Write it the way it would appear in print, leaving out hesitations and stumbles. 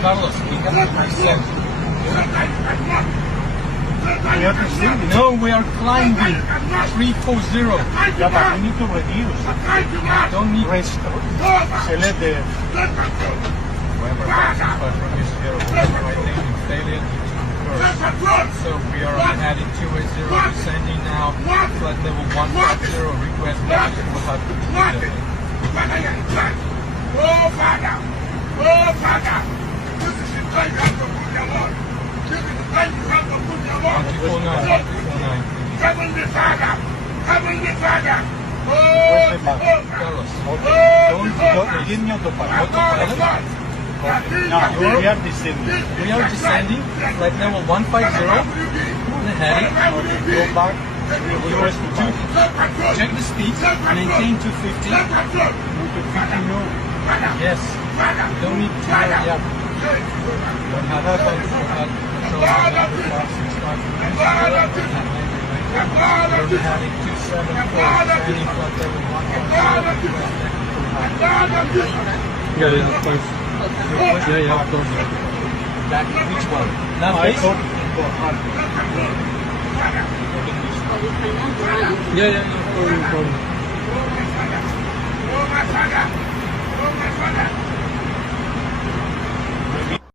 Carlos, we have to descend. We have to see. No, we are climbing. 340. Yeah, but we need to reduce. Don't need Select the. Weber passing from this zero. Right there in failure. So we are heading 280, descending now. Flight level 150. Request message will have to be Oh, Father! Oh, Father! This is the time you have to put your Lord. This is the time you have to put your Lord. 249. Heavenly Father! Heavenly Father! Where's the map? Carlos. Don't give me autopilot. No, we are descending. We are descending. Flight level 150. The heading. Go back. Reverse to back. Check the speed. Maintain 250. Yes. Don't need to hurry up. Don't have to control We're heading 274. Heading flight level 150. Yeah, of course. Yeah, of course. Back which one? Now I face? thought Yeah, no problem. Oh, my Father! Oh, my Father!